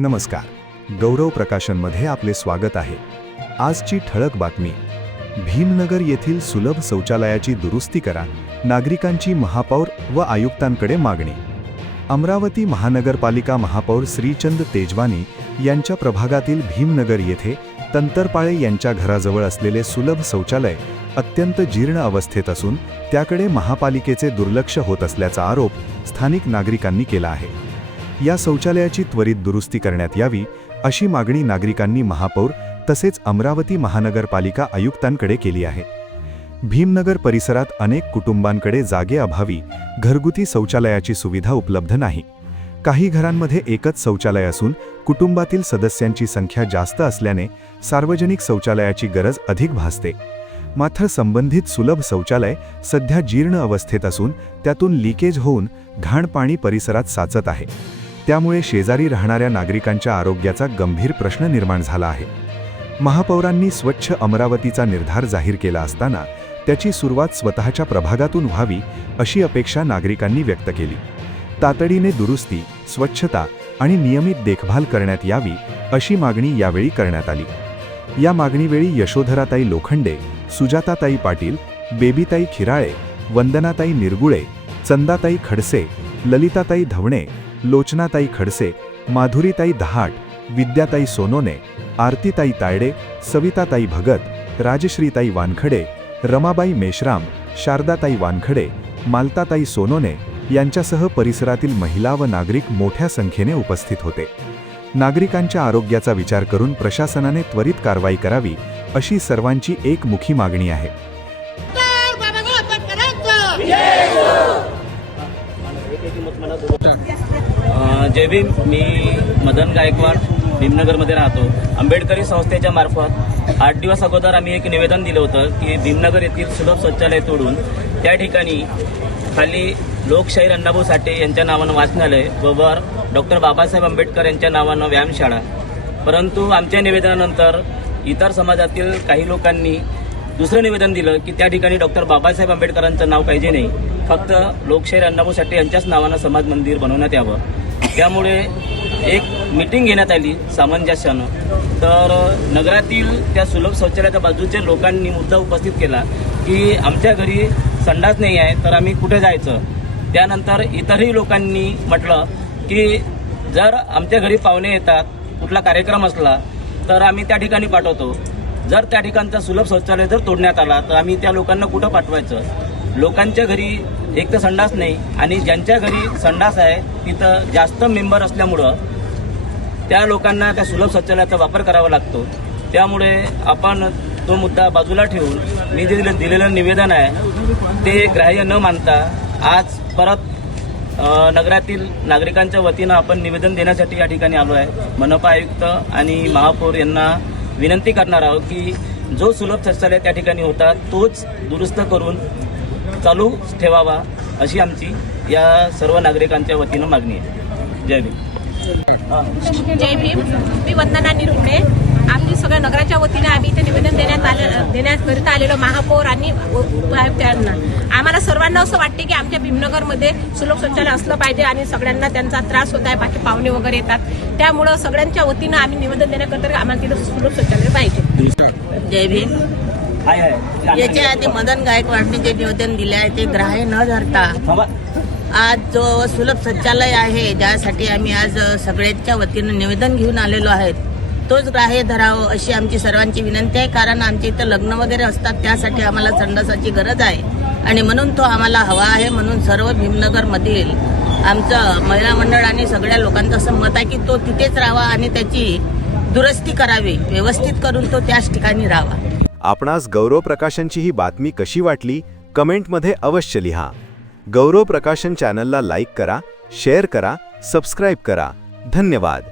नमस्कार. गौरव प्रकाशनमध्ये आपले स्वागत आहे. आजची ठळक बातमी. भीमनगर येथील सुलभ शौचालयाची दुरुस्ती करा, नागरिकांची महापौर व आयुक्तांकडे मागणी. अमरावती महानगरपालिका महापौर श्रीचंद तेजवानी यांच्या प्रभागातील भीमनगर येथे तंतरपाळे यांच्या घराजवळ असलेले सुलभ शौचालय अत्यंत जीर्ण अवस्थेत असून त्याकडे महापालिकेचे दुर्लक्ष होत असल्याचा आरोप स्थानिक नागरिकांनी केला आहे. या शौचालयाची त्वरित दुरुस्ती करण्यात यावी अशी मागणी नागरिकांनी महापौर तसेच अमरावती महानगरपालिका आयुक्तांकडे केली आहे. भीमनगर परिसरात अनेक कुटुंबांकडे जागेअभावी घरगुती शौचालयाची सुविधा उपलब्ध नाही. काही घरांमध्ये एकच शौचालय असून कुटुंबातील सदस्यांची संख्या जास्त असल्याने सार्वजनिक शौचालयाची गरज अधिक भासते. मात्र संबंधित सुलभ शौचालय सध्या जीर्ण अवस्थेत असून त्यातून लीकेज होऊन घाण पाणी परिसरात साचत आहे. त्यामुळे शेजारी राहणाऱ्या नागरिकांच्या आरोग्याचा गंभीर प्रश्न निर्माण झाला आहे. महापौरांनी स्वच्छ अमरावतीचा निर्धार जाहीर केला असताना त्याची सुरुवात स्वतःच्या प्रभागातून व्हावी अशी अपेक्षा नागरिकांनी व्यक्त केली. तातडीने दुरुस्ती, स्वच्छता आणि नियमित देखभाल करण्यात यावी अशी मागणी यावेळी करण्यात आली. या मागणीवेळी यशोधराताई लोखंडे, सुजाताताई पाटील, बेबीताई खिराळे, वंदनाताई निरगुळे, चंदाताई खडसे, ललिताताई धवणे, लोचनाताई खडसे, माधुरीताई दहाट, विद्याताई सोनोने, आरतीताई तायडे, सविताताई भगत, राजश्रीताई वानखडे, रमाबाई मेश्राम, शारदाताई वानखडे, मालताताई सोनोने यांच्यासह परिसरातील महिला व नागरिक मोठ्या संख्येने उपस्थित होते. नागरिकांच्या आरोग्याचा विचार करून प्रशासनाने त्वरित कारवाई करावी अशी सर्वांची एकमुखी मागणी आहे. जय भीम. मी मदन गायकवाड भीमनगरमध्ये राहतो. आंबेडकरी संस्थेच्या मार्फत 8 दिवस अगोदर आम्ही एक निवेदन दिलं होतं की भीमनगर येथील सुलभ शौचालय तोडून त्या ठिकाणी खाली लोकशाहीर अण्णाभाऊ साठे यांच्या नावानं वाचनालय व वर डॉक्टर बाबासाहेब आंबेडकर यांच्या नावानं व्यायामशाळा. परंतु आमच्या निवेदनानंतर इतर समाजातील काही लोकांनी दुसरं निवेदन दिलं की त्या ठिकाणी डॉक्टर बाबासाहेब आंबेडकरांचं नाव पाहिजे नाही, फक्त लोकशाहीर अण्णाभाऊ साठे यांच्याच नावानं समाज मंदिर बनवण्यात यावं. त्यामुळे एक मीटिंग घेण्यात आली सामंजस्यानं. तर नगरातील त्या सुलभ शौचालयाच्या बाजूच्या लोकांनी मुद्दा उपस्थित केला की आमच्या घरी संडास नाही आहे तर आम्ही कुठे जायचं. त्यानंतर इतरही लोकांनी म्हटलं की जर आमच्या घरी पाहुणे येतात, कुठला कार्यक्रम असला तर आम्ही त्या ठिकाणी पाठवतो. जर त्या ठिकाणचा सुलभ शौचालय जर तोडण्यात आला तर आम्ही त्या लोकांना कुठं पाठवायचं. लोकांच्या घरी एक तर संडास नाही आणि ज्यांच्या घरी संडास आहे तिथं जास्त मेंबर असल्यामुळं त्या लोकांना त्या सुलभ शौचालयाचा वापर करावा लागतो. त्यामुळे आपण तो मुद्दा बाजूला ठेवून मी जे दिलेलं निवेदन आहे ते ग्राह्य न मानता आज परत नगरातील नागरिकांच्या वतीनं आपण निवेदन देण्यासाठी या ठिकाणी आलो आहे. मनपा आयुक्त आणि महापौर यांना विनंती करणार आहोत की जो सुलभ शौचालय त्या ठिकाणी होता तोच दुरुस्त करून चालू ठेवावा अशी आमची या सर्व नागरिकांच्या वतीनं मागणी आहे. जय भीम. जय भीम. मी वंदना निरुणे. आम्ही सगळ्या नगराच्या वतीने आम्ही इथे निवेदन देण्याकरिता आलेलो महापौर आणि आयुक्तांना. आम्हाला सर्वांना असं वाटते की आमच्या भीमनगरमध्ये सुलभ शौचालय असलं पाहिजे आणि सगळ्यांना त्यांचा त्रास होत आहे, बाकी पाहुणे वगैरे येतात. त्यामुळं सगळ्यांच्या वतीनं आम्ही निवेदन देण्याकरिता आम्हाला तिथं सुलभ शौचालय पाहिजे. जय भीम. याच्या आधी मदन गायकवाडने जे निवेदन दिले आहे ते ग्राह्य न धरता आज जो सुलभ शौचालय आहे ज्यासाठी आम्ही आज सगळ्यांच्या वतीनं निवेदन घेऊन आलेलो आहेत तोच ग्राह्य धरावं अशी आमची सर्वांची विनंती आहे. कारण आमच्या इथं लग्न वगैरे असतात, त्यासाठी आम्हाला संडासाची गरज आहे आणि म्हणून तो आम्हाला हवा आहे. म्हणून सर्व भीमनगरमधील आमचं महिला मंडळ आणि सगळ्या लोकांचं असं मत आहे की तो तिथेच राहावा आणि त्याची दुरुस्ती करावी, व्यवस्थित करून तो त्याच ठिकाणी राहावा. आपणास गौरव प्रकाशनची ही बातमी कशी वाटली कमेंटमध्ये अवश्य लिहा. गौरव प्रकाशन चॅनलला लाईक करा, शेअर करा, सबस्क्राईब करा. धन्यवाद.